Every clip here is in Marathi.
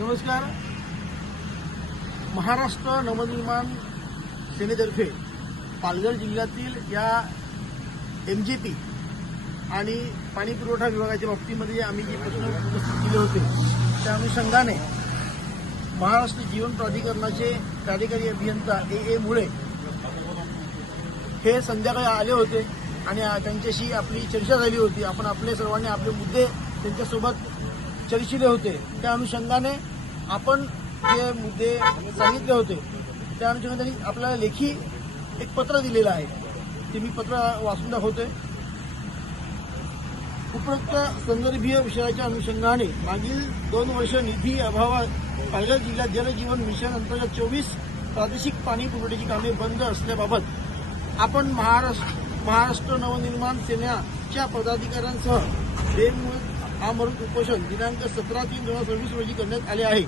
नमस्कार. महाराष्ट्र नवनिर्माण सेनेतर्फे पालघर जिल्ह्यातील या MJP आणि पाणी पुरवठा विभागाच्या बाबतीमध्ये आम्ही जे प्रश्न उपस्थित केले होते त्या अनुषंगाने महाराष्ट्र जीवन प्राधिकरणाचे कार्यकारी अभियंता AA मुळे हे संध्याकाळी आले होते आणि त्यांच्याशी आपली चर्चा झाली होती. आपण आपले सर्वांनी आपले मुद्दे त्यांच्यासोबत चर्चिले होते. त्या अनुषंगाने आपण जे मुद्दे सांगितले होते त्या अनुषंगाने त्यांनी आपल्याला लेखी एक पत्र दिलेलं आहे. ते मी पत्र वाचून दाखवते. उपरोक्त संदर्भीय विषयाच्या अनुषंगाने मागील 2 वर्ष निधी अभावात पालघर जिल्ह्यात जलजीवन मिशन अंतर्गत 24 प्रादेशिक पाणी पुरवठ्याची कामे बंद असल्याबाबत आपण महाराष्ट्र नवनिर्माण सेनेच्या पदाधिकाऱ्यांसह बेमुदत आमरण उपोषण दिनांक 17/3/2026 रोजी करण्यात आले आहे.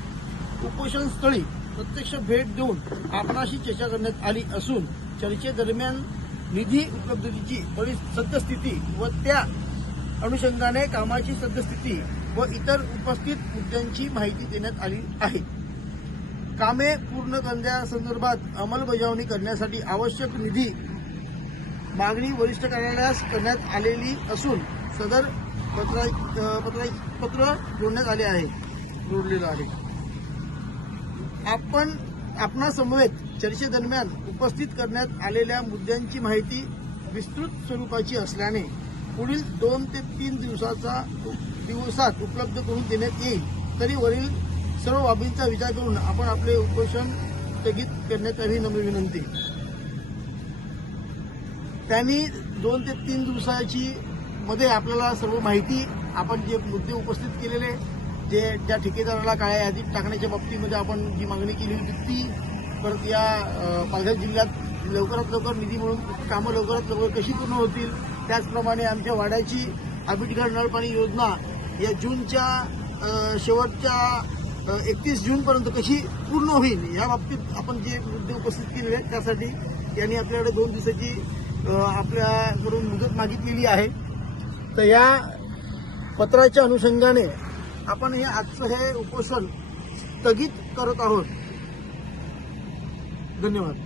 उपोषणस्थळी प्रत्यक्ष भेट देऊन आपणाशी चर्चा करण्यात आली असून चर्चेदरम्यान निधी उपलब्धतेची सद्यस्थिती व त्या अनुषंगाने कामाची सद्यस्थिती व इतर उपस्थित मुद्द्यांची माहिती देण्यात आली आहे. कामे पूर्ण करण्यासंदर्भात अंमलबजावणी करण्यासाठी आवश्यक निधी मागणी वरिष्ठ कार्यालयास करण्यात आलेली असून सदर पत्र जोडण्यात आले आहे जोडलेलं आहे. आपणासमवेत चर्चेदरम्यान उपस्थित करण्यात आलेल्या मुद्द्यांची माहिती विस्तृत स्वरूपाची असल्याने पुढील 2 ते 3 दिवसात उपलब्ध करून देण्यात येईल. तरी वरील सर्व बाबींचा विचार करून आपण आपले उपोषण स्थगित करण्यात यावी नम्र विनंती. त्यांनी 2 ते 3 दिवसाची मध्ये आपल्याला सर्व माहिती आपण जे मुद्दे उपस्थित केलेले जे ज्या ठेकेदाराला काळ्या यादीत टाकण्याच्या बाबतीमध्ये आपण जी मागणी केली होती ती, परत या पालघर जिल्ह्यात लवकरात लवकर निधी मिळून कामं लवकरात लवकर कशी पूर्ण होतील, त्याचप्रमाणे आमच्या वाड्याची आबिटघर नळ पाणी योजना या जूनच्या शेवटच्या 31 जूनपर्यंत कशी पूर्ण होईल या बाबतीत आपण जे मुद्दे उपस्थित केलेले आहेत त्यासाठी यांनी आपल्याकडे 2 दिवसाची आपल्याकडून मुदत मागितलेली आहे. तर या पत्राच्या अनुषंगाने आपण हे आजचं हे उपोषण स्थगित करत आहोत. धन्यवाद.